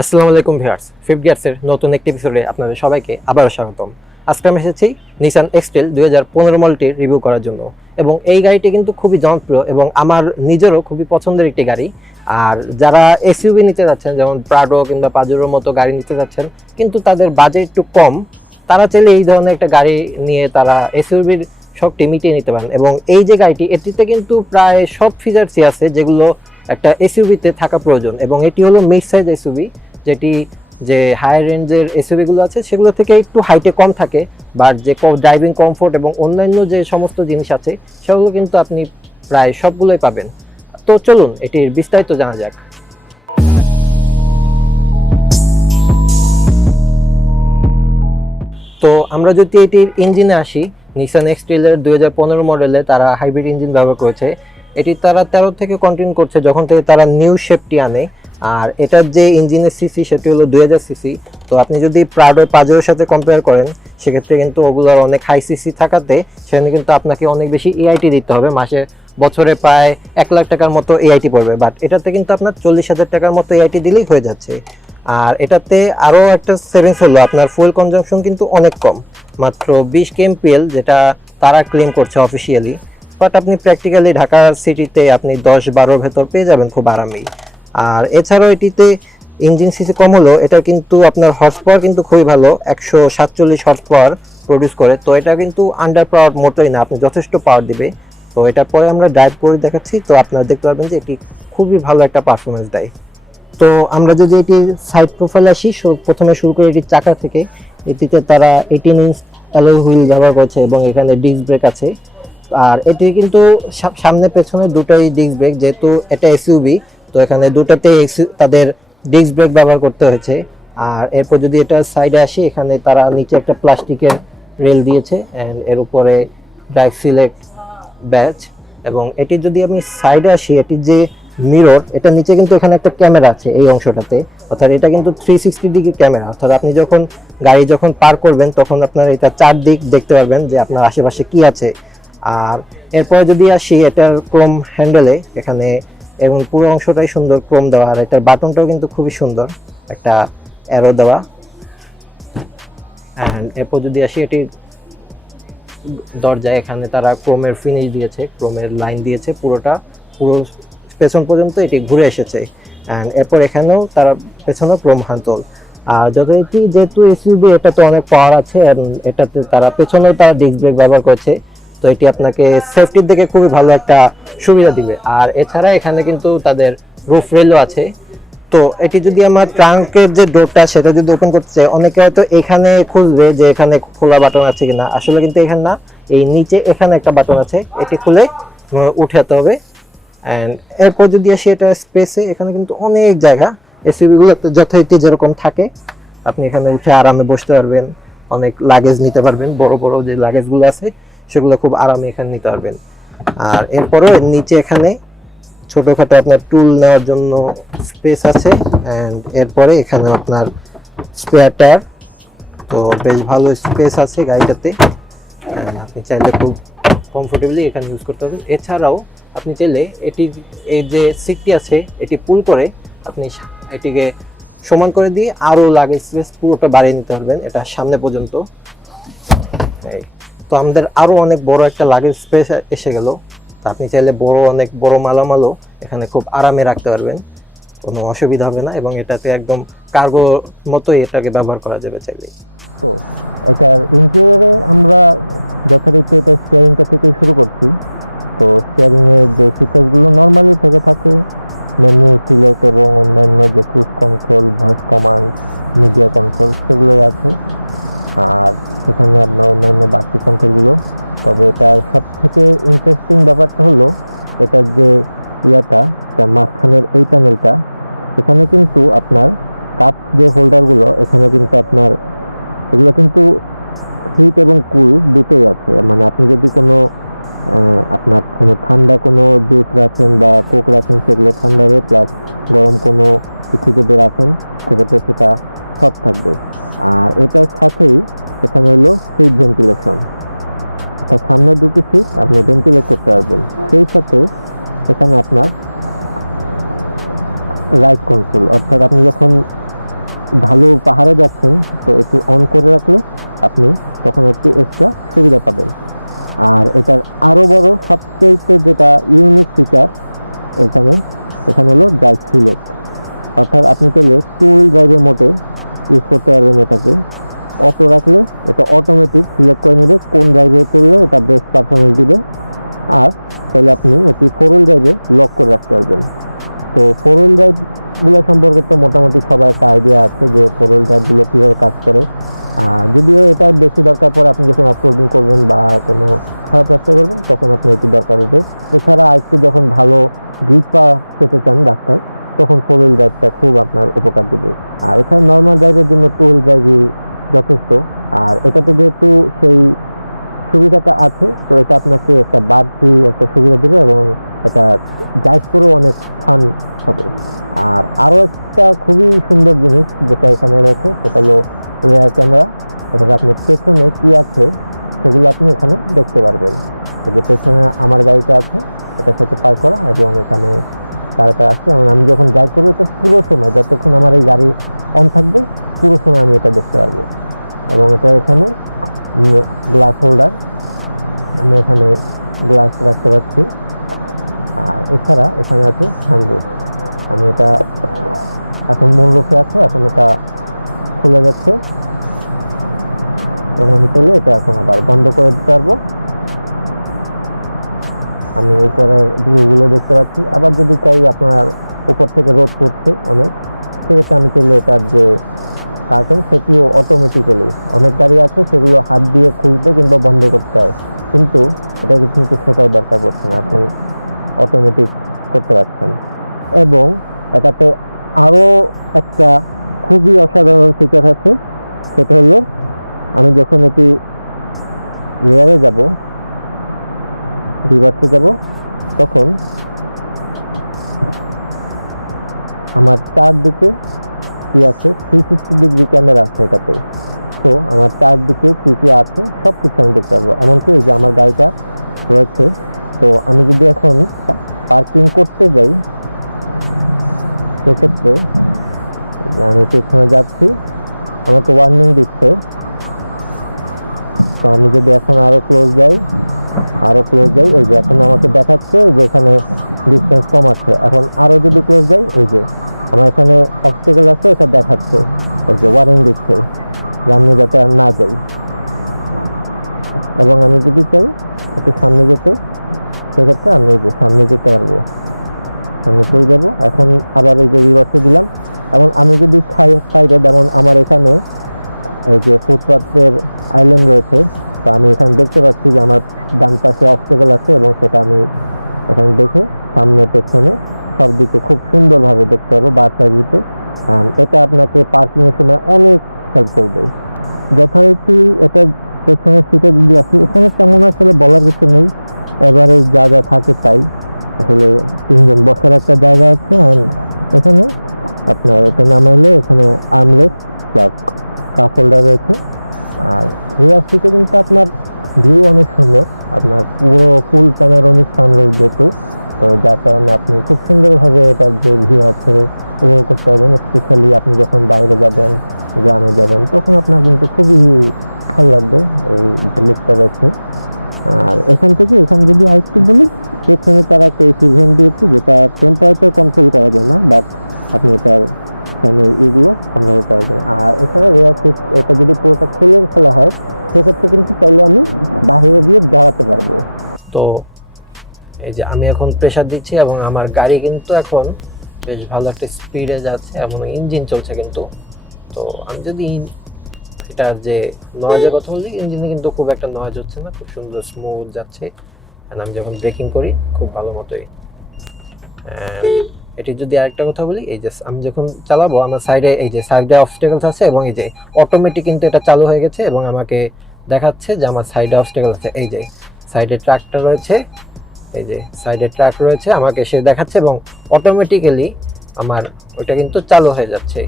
আসসালামু আলাইকুম viewers, fifth গিয়ার্সের নতুন একটি এপিসোডে আপনাদের সবাইকে আবারও স্বাগতম। আজকে আমি এসেছি নিসান এক্সটেল 2015 মডেলটির রিভিউ করার জন্য। এবং এই গাড়িটি কিন্তু খুবই জনপ্রিয় এবং আমার নিজেরও খুবই পছন্দের একটি গাড়ি। আর যারা এসইউভি নিতে যাচ্ছেন, যেমন প্রাডো কিংবা পাজেরোর মতো গাড়ি নিতে যাচ্ছেন কিন্তু তাদের বাজেট একটু কম, তারা চাইলে এই ধরনের একটা গাড়ি নিয়ে তারা এসইউভির শখটি মিটিয়ে নিতে পারেন। এবং এই যে গাড়িটি, এটিতে কিন্তু প্রায় সব ফিচার্সই আছে যেগুলো একটা এসইউভিতে থাকা প্রয়োজন। এবং এটি হলো মিড সাইজ এসইউভি, যেটি যে হাই রেঞ্জের এসইউভিগুলো আছে সেগুলো থেকে একটু হাইটে কম থাকে, বাট যে ড্রাইভিং কমফোর্ট এবং অন্যান্য যে সমস্ত জিনিস আছে সেগুলো কিন্তু আপনি প্রায় সবগুলোই পাবেন। তো চলুন এটির বিস্তারিত জানা যাক। তো আমরা যদি এটির ইঞ্জিনে আসি, নিসান এক্সটেলের 2015 মডেলে তারা হাইব্রিড ইঞ্জিন ব্যবহার করেছে। এটি তারা 13 থেকে কন্টিনিউ করছে যখন থেকে তারা নিউ শেপটি আনে। আর এটার যে ইঞ্জিনের সিসি সেটি হলো 2000 সিসি। তো আপনি যদি প্রাডো পাজেরোর সাথে কম্পেয়ার করেন সেক্ষেত্রে কিন্তু ওগুলোর অনেক হাই সিসি থাকাতে সেখানে কিন্তু আপনাকে অনেক বেশি এআইটি দিতে হবে। বছরে প্রায় 1 লাখ টাকার মতো এআইটি পড়বে, বাট এটাতে কিন্তু আপনার 40,000 টাকার মতো এআইটি দিলেই হয়ে যাচ্ছে। আর এটাতে আরও একটা সেভিংস হলো, আপনার ফুয়েল কনজাম্পশন কিন্তু অনেক কম, মাত্র 20 কেএমপিএল, যেটা তারা ক্লেম করছে অফিসিয়ালি। বাট আপনি প্র্যাকটিক্যালি ঢাকা সিটিতে আপনি 10-12 ভেতর পেয়ে যাবেন খুব আরামেই। আর এছাড়াও এটিতে ইঞ্জিন সিসি কম হলো, এটা কিন্তু আপনার হর্স পাওয়ার কিন্তু খুবই ভালো, 147 হর্স পাওয়ার প্রডিউস করে। তো এটা কিন্তু আন্ডার পাওয়ার মোটরই না, আপনি যথেষ্ট পাওয়ার দিবে। তো এটা পরে আমরা ড্রাইভ করে দেখাচ্ছি, তো আপনারা দেখতে পারবেন যে এটি খুবই ভালো একটা পারফরমেন্স দেয়। তো আমরা যদি এটির সাইড প্রোফাইলে আসি, প্রথমে শুরু করি এটির চাকা থেকে। এটিতে তারা 18 ইঞ্চ অ্যালয় হুইল ব্যবহার করছে এবং এখানে ডিস্ক ব্রেক আছে। আর এটি কিন্তু সামনে পেছনে দুটোই ডিস্ক ব্রেক, যেহেতু এটা এসইউভি তো এখানে দুটাতে তাদের ডিস্ক ব্রেক ব্যবহার করতে হয়েছে। আর এরপর যদি এটা সাইডে আসি, এখানে তারা নিচে একটা প্লাস্টিকের রেল দিয়েছে অ্যান্ড এর উপরে ড্রাইভ সিলেক্ট ব্যাচ। এবং এটি যদি আমি সাইডে আসি, এটির যে মিরর, এটা নিচে কিন্তু এখানে একটা ক্যামেরা আছে এই অংশটাতে, অর্থাৎ এটা কিন্তু 360 ডিগ্রি ক্যামেরা, অর্থাৎ আপনি যখন গাড়ি পার করবেন তখন আপনার এটা চারদিক দেখতে পারবেন যে আপনার আশেপাশে কি আছে। আর এরপরে যদি আসি এটার ক্রোম হ্যান্ডেলে, এখানে এবং পুরো অংশটাই সুন্দর ক্রোম দেওয়া, আর এটার বাটনটাও কিন্তু খুবই সুন্দর, একটা অ্যারো দেওয়া। অ্যান্ড এরপর যদি আসি এটির দরজায়, এখানে তারা ক্রোমের ফিনিশ দিয়েছে, ক্রোমের লাইন দিয়েছে, পুরো পেছন পর্যন্ত এটি ঘুরে এসেছে। অ্যান্ড এরপর এখানেও তারা পেছনে ক্রোম হ্যান্ডল। আর যেহেতু এসইউভি, এটা তো অনেক পাওয়ার আছে, এটাতে তারা পেছনেও তারা ডিস্ক ব্রেক ব্যবহার করছে। তো এটি আপনাকে সেফটির দিকে খুবই ভালো একটা সুবিধা দিবে। আর এছাড়া এখানে কিন্তু তাদের রুফ রেলও আছে। তো এটি যদি আমার ট্রাঙ্কের যে ডোরটা সেটা যদি ওপেন করতে চাই, অনেকে হয়তো এখানে খুঁজবে যে এখানে খোলা বাটন আছে কিনা, আসলে কিন্তু এখানে না, এই নিচে এখানে একটা বাটন আছে, এটি খুলে উঠাতে হবে। অ্যান্ড এরপর যদি আসি এটা স্পেসে, এখানে কিন্তু অনেক জায়গা, এসইউভিগুলো যথারীতি যেরকম থাকে আপনি এখানে উঠে আরামে বসতে পারবেন, অনেক লাগেজ নিতে পারবেন, বড় বড় যে লাগেজগুলো আছে সেগুলো খুব আরামে এখানে নিতে পারবেন। আর এরপরও নিচে এখানে ছোটোখাটো আপনার টুল নেওয়ার জন্য স্পেস আছে। অ্যান্ড এরপরে এখানে আপনার স্পেয়ার টায়ার, তো বেশ ভালো স্পেস আছে গাড়িটাতে, আপনি চাইলে খুব কমফোর্টেবলি এখানে ইউজ করতে পারবেন। এছাড়াও আপনি চাইলে এটির এই যে সিটটি আছে এটি পুল করে আপনি এটিকে সমান করে দিয়ে আরও লাগেজ স্পেস পুরোটা বাড়িয়ে নিতে পারবেন এটা সামনে পর্যন্ত। তো আমাদের আরও অনেক বড় একটা লাগেজ স্পেস এসে গেল। তো আপনি চাইলে অনেক বড় মালামালও এখানে খুব আরামে রাখতে পারবেন, কোনো অসুবিধা হবে না। এবং এটাতে একদম কার্গো মতোই এটাকে ব্যবহার করা যাবে চাইলে। তো এটার ইন্টেরিয়রে আমরা যথারীতি এটা স্টিয়ারিংটা থেকে শুরু করছি। তো স্টিয়ারিংয়ের যে ফিচারগুলো নর্মালি থেকে থাকে, মেনু, সিলেক্ট এবং অন্যান্য যে cruise control, voice command, media control সেগুলোই আছে। আর এখানে আপনার অন্যান্য বাড়তি কন্ট্রোলগুলো। তবে এটার সব থেকে ইন্টারেস্টিং ব্যাপারটা হলো এটার যে মাঝখানের এই প্যানেলটা, এখানে কিন্তু আপনার কাপ যে হোল্ডারগুলো, এখানে কিন্তু আপনার এগুলো কিন্তু হিট এবং কুল দুটোই আছে। মানে আপনি যদি আপনার কোনো ঠান্ডা কোনো জুস রাখেন বা কোক রাখেন, সেগুলো ঠান্ডা হবে, প্লাস গরম কোনো কিছু যদি রাখেন সেক্ষেত্রে সেটা হট থাকবে। আর এটার সাথেই এখানে হলো সিট ভেন্টিলেশন, তার সামনে দুটি সিট আপনি ভেন্টিলেট করতে পারবেন। সেই সাথে এখানে আপনার রাইড কন্ট্রোল, অর্থাৎ আপনি যখন ঢালু পাহাড়ে যাচ্ছেন, তো এটি অন করে রাখলে আপনি তখন একটি এক্সট্রা সুবিধা পাবেন। আর এটার আরও বড় সবচেয়ে যেটা ইউনিক ফিচার এখানে এখানে হলো ড্রাইভ সিলেক্ট, অর্থাৎ আপনি চাইলে টু হুইল ড্রাইভের মোটে ইউজ করতে পারবেন এটাকে। অটো রাখলে এটা অটোমেটিক সিলেক্ট করে নেবে কোন ড্রাইভে চললে এটা বেস্ট পারফরমেন্স দিবে, আর তাহলে আপনি এটি ফোর হুইল ড্রাইভে লক করে রাখতে পারবেন। তো ফোর হুইল ড্রাইভগুলো সম্পর্কে তো মোটামুটি সবার একটা আইডিয়া আছে যে ফোর হুইল ড্রাইভগুলো কীভাবে কাজ করে। যদিও এটা বেশি দরকার পড়ে আপনি যখন অফ রোডিং করবেন বা কোনো খারাপ রাস্তা করবেন তখন আপনি এটি দরকার হবে। এছাড়া আরেকটু যখন ভালো গ্রিপ পেতে চান রাস্তায় তখন ফোর হুইল ড্রাইভটা খুব আপনার উপকার দেবে। আর এছাড়া নর্মাল ড্রাইভের জন্য টু হুইল ড্রাইভই যথেষ্ট। আর এটাতে যেহেতু সেই সুবিধাটা আছে, তো এটা আপনাকে একটা বাড়তি একটা সুবিধা দেবে এবং এটা ড্রাইভ করেও অনেক ফান হবে। আর আরও একটা খুবই সুন্দর জিনিস যেটা এখানে রয়েছে সেটা হলো রিয়ার ক্যামেরা, অর্থাৎ আপনার পেছনে কি আছে সেগুলো আপনি এখানে দেখতে পারবেন। যে পেছনে আমার গাড়িটা আছে এটার সাথে পার করা, এবং এখানে কারটা আছে, এবং আমি যখন ড্রাইভ করবো এটা পুরো সময় যতক্ষণ আমার এই গাড়ি অন থাকবে পুরো সময় আমি এটা দেখতে পারবো। এবং এটা এখানে গ্লাস হোল্ডার, আমি এখানে গ্লাস রাখতে পারছি। আর এছাড়া এখানে আছে সানরুফ, আমি এটা এখন মূল রূপে আছে, এখন এটা খুলে যাচ্ছে এবং আমি চাইলে এটা এখন আবার বন্ধ করে দিতে পারবো। আমি উপরের ভিউগুলো দেখতে পাচ্ছি। আবার যদি চাই আপনার উপর থেকে রোদ পড়ছে অনেক, সেক্ষেত্রে আমি চাইলে এটার যে কার্টেন সেটিও অটোমেটিক্যালি, অনেক গাড়ি আছে সেগুলো হাত দিয়ে খুলতে কিন্তু বন্ধ করতে হয়, কিন্তু এটা কিন্তু সেটাও দরকার পড়ছে না, আপনি অটোমেটিক করতে পারছেন। এবং এটাতে আরও একটা খুবই অসাধারণ ফিচার আছে, সেটা হলো আমি যখন এটি রিয়ারে যাব, রিভার্সে যাব, তখন আমার চারদিকে কি আছে 360 ডিগ্রি ক্যামেরা আছে এটাতে। তো আমার চারদিকে কি কি আছে সব কিছু আমি দেখতে পারবো, এমনকি এই যে আমার গাড়িটা রয়েছে। তো আমি যদি এখন পার্কিং করতে যাই সেক্ষেত্রে আমি পেছনে যাচ্ছি, আমাকে ওয়ার্নিং দিচ্ছে। তো আমি যদি এখন আরো ক্লোজ যাই, এই যে এখন আমাকে দেখাচ্ছে যে এখানে ডিস্টেন্স কম আছে। এখন আরো যদি ক্লোজ যাই, এই যে আমার এখানে অবস্টেকেল আছে এটা দেখাচ্ছে, এই যে ওয়ার্নিং দিচ্ছে যে আমি যাতে আর না যাই। এবং আমি যদি চাই একটু সামনে যেতে, সেক্ষেত্রে আমি এই যে সামনে যেতে পারবো, সামনে চলে যাবো। এখন আবার এই যে রিভার্সে দিলাম, এবং আমি যদি সাইডে, যেমন আমার এখানে এই যে ফুটপাথের আইল্যান্ড রয়েছে, তো আমি এখানে দেখতে পাচ্ছি যে আমার ডান পাশে অবস্টেকেল আছে, এবং সেটা আমি এখানে দেখে সামনে পেছনে সব দিকে খুব সুন্দরভাবে দেখতে পারবো বার সাইডে। এটা আপনাকে পার্কিং এর সময় অনেক হেল্প করবে। যথারীতি এটা পেছনের সিটে যদি আসি, এখানে তেমন আসলে বলার কিছু নেই, এভারেজ যা যা থাকে তাই, আসলে তিনজন বসার একটা জায়গা আছে। এখানে আপনার এটা নামাইলে এখানে আর্মরেস্ট প্লাস কাপ হোল্ডার রয়েছে। আর রিয়ার সিটে কিন্তু আপনার ভিউ অনেক সুন্দর, আপনার পুরো ফুল প্যানোরামিক সানরুফ যেহেতু, তো যার কারণে আপনি খুব সুন্দরভাবে এটার যে ভিউ আছে উপভোগ করতে পারবেন। স্পেশালি আপনি যখন বাইরে যাবেন, গ্রামে যাবেন, তখন আপনার কিন্তু খুবই ভালো লাগবে এই যে লুকটা রয়েছে। আর এখানে যদি আরেকটু বলি, পেছনে তারা একটা এসি ভেন্ট দিয়েছে যেটা টেম্পারেচার কন্ট্রোল করা যায় না, বাট আপনি এটার ফ্যানের এগুলো কন্ট্রোল করা যায়। আর এছাড়া রেয়ার সিট এটা যদি পুরোটা খোলা হয়, সেক্ষেত্রে কিন্তু চাইলে আমি বাইরে দিয়ে দাঁড়াতে পারবো। তো এই যে আমি এখন প্রেসার দিচ্ছি এবং আমার গাড়ি কিন্তু এখন বেশ ভালো একটা স্পিডে যাচ্ছে, এমন ইঞ্জিন চলছে কিন্তু। তো আমি যদি এটার যে নয়েজের কথা বলি, ইঞ্জিনে কিন্তু খুব একটা নয়েজ হচ্ছে না, খুব সুন্দর স্মুথ যাচ্ছে। আমি যখন ব্রেকিং করি খুব ভালো মতোই। এটি যদি আরেকটা কথা বলি, এই যে আমি যখন চালাবো আমার সাইডে এই যে সাইডে অবস্টেকলস আছে, এবং এই যে অটোমেটিক কিন্তু এটা চালু হয়ে গেছে এবং আমাকে দেখাচ্ছে যে আমার সাইডে অবস্টেকল আছে। এই যে সাইডে ট্রাকটা রয়েছে, এই যে সাইডে ট্রাক রয়েছে, আমাকে সে দেখাচ্ছে এবং অটোমেটিক্যালি আমার ওইটা কিন্তু চালু হয়ে যাচ্ছে।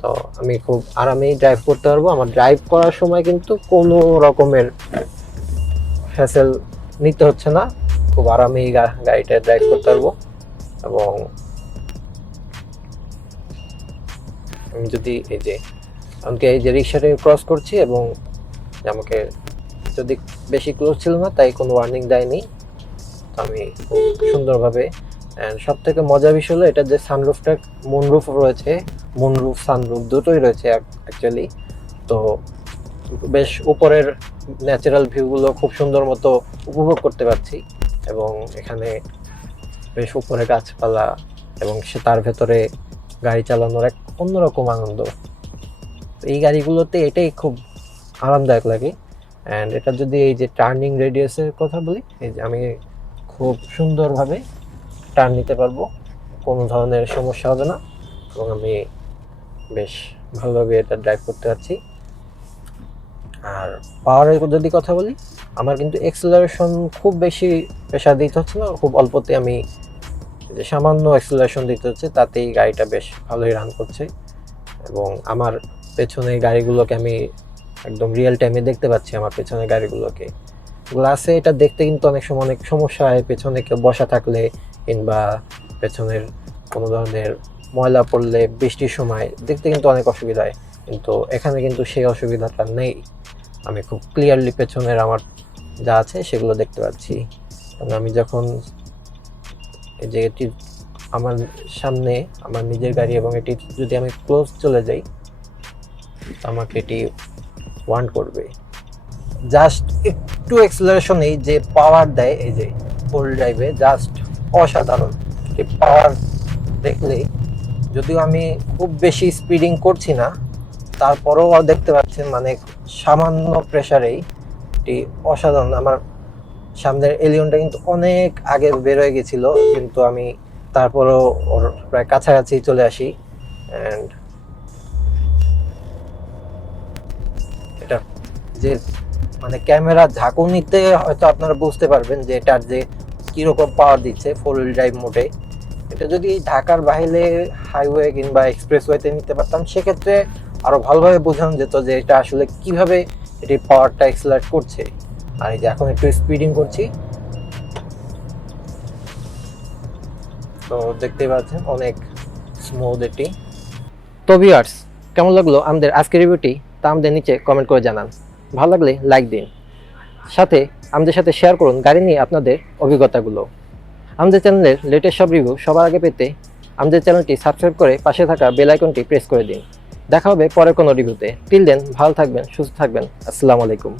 তো আমি খুব আরামেই ড্রাইভ করতে পারবো। আমার ড্রাইভ করার সময় কিন্তু কোনো রকমের হ্যাসেল নিতে হচ্ছে না, খুব আরামেই গাড়িটা ড্রাইভ করতে পারবো। এবং আমি যদি এই যে আমাকে এই যে রিক্সাটা ক্রস করছি এবং আমাকে যদি বেশি ক্লোজ ছিল না তাই কোনো ওয়ার্নিং দেয়নি, আমি খুব সুন্দরভাবে। অ্যান্ড সব থেকে মজার বিষয় হলো এটা যে সানরুফটা মুনরুফ রয়েছে, মুনরুফ সানরুফ দুটোই রয়েছে অ্যাকচুয়ালি। তো বেশ উপরের ন্যাচারাল ভিউগুলো খুব সুন্দর মতো উপভোগ করতে পারছি, এবং এখানে বেশ উপরে গাছপালা এবং সে তার ভেতরে গাড়ি চালানোর এক অন্যরকম আনন্দ। এই গাড়িগুলোতে এটাই খুব আরামদায়ক লাগে। অ্যান্ড এটা যদি এই যে টার্নিং রেডিয়াসের কথা বলি, এই যে আমি খুব সুন্দরভাবে টার্ন নিতে পারবো, কোনো ধরনের সমস্যা হবে না, এবং আমি বেশ ভালোভাবে এটা ড্রাইভ করতে পারছি। আর পাওয়ারের যদি কথা বলি, আমার কিন্তু এক্সেলারেশন খুব বেশি প্রেশার দিতে হচ্ছে না, খুব অল্পতে আমি যে সামান্য এক্সেলারেশন দিতে হচ্ছে, তাতেই গাড়িটা বেশ ভালোই রান করছে। এবং আমার পেছনে গাড়িগুলোকে আমি একদম রিয়েল টাইমে দেখতে পাচ্ছি, আমার পেছনে গাড়িগুলোকে। গ্লাসে এটা দেখতে কিন্তু অনেক সময় অনেক সমস্যা হয়, পেছনে কেউ বসা থাকলে কিংবা পেছনের কোনো ধরনের ময়লা পড়লে বৃষ্টির সময় দেখতে কিন্তু অনেক অসুবিধা হয়, কিন্তু এখানে কিন্তু সেই অসুবিধাটা নেই। আমি খুব ক্লিয়ারলি পেছনের আমার যা আছে সেগুলো দেখতে পাচ্ছি। এবং আমি যখন এই যে এটি আমার সামনে আমার নিজের গাড়ি এবং এটি যদি আমি ক্লোজ চলে যাই, আমাকে এটি ওয়ার্ন করবে। জাস্ট একটু এক্সেলারেশনেই যে পাওয়ার দেয় এই যে ফোর ড্রাইভে, জাস্ট অসাধারণ। এই পাওয়ার দেখলেই, যদিও আমি খুব বেশি স্পিডিং করছি না, তারপরেও দেখতে পাচ্ছেন মানে সামান্য প্রেসারেই এটি অসাধারণ। আমার সামনের এলিয়নটা কিন্তু অনেক আগে বের হয়ে গেছিল, কিন্তু আমি তারপরেও ওর প্রায় কাছাকাছি চলে আসি। অ্যান্ড এটা যে মানে ক্যামেরা ঝাঁকুনিতে হয়তো আপনারা বুঝতে পারবেন যে এটার যে কীরকম পাওয়ার দিচ্ছে ফোর হুইল ড্রাইভ মোডে। এটা যদি ঢাকার বাইরে হাইওয়ে কিংবা এক্সপ্রেসওয়েতে নিতে পারতাম, সেক্ষেত্রে আরও ভালোভাবে বোঝানো যেত যে এটা আসলে কিভাবে এটির পাওয়ারটা এক্সেলারেট করছে। আর এই যে এখন একটু স্পিডিং করছি, তো দেখতেই পাচ্ছেন অনেক স্মুথ এটি। তো ভিউয়ার্স, কেমন লাগলো আমাদের আজকের রিভিউটি তা আমাদের নিচে কমেন্ট করে জানান। ভালো লাগলে লাইক দিন, সাথে আমাদের সাথে শেয়ার করুন গাড়ি নিয়ে আপনাদের অভিজ্ঞতাগুলো। আমাদের চ্যানেলের লেটেস্ট সব রিভিউ সবার আগে পেতে আমাদের চ্যানেলটি সাবস্ক্রাইব করে পাশে থাকা বেল আইকনটি প্রেস করে দিন। দেখা হবে পরের কোনো রিভিউতে। টিল দেন ভালো থাকবেন, সুস্থ থাকবেন। আসসালামু আলাইকুম।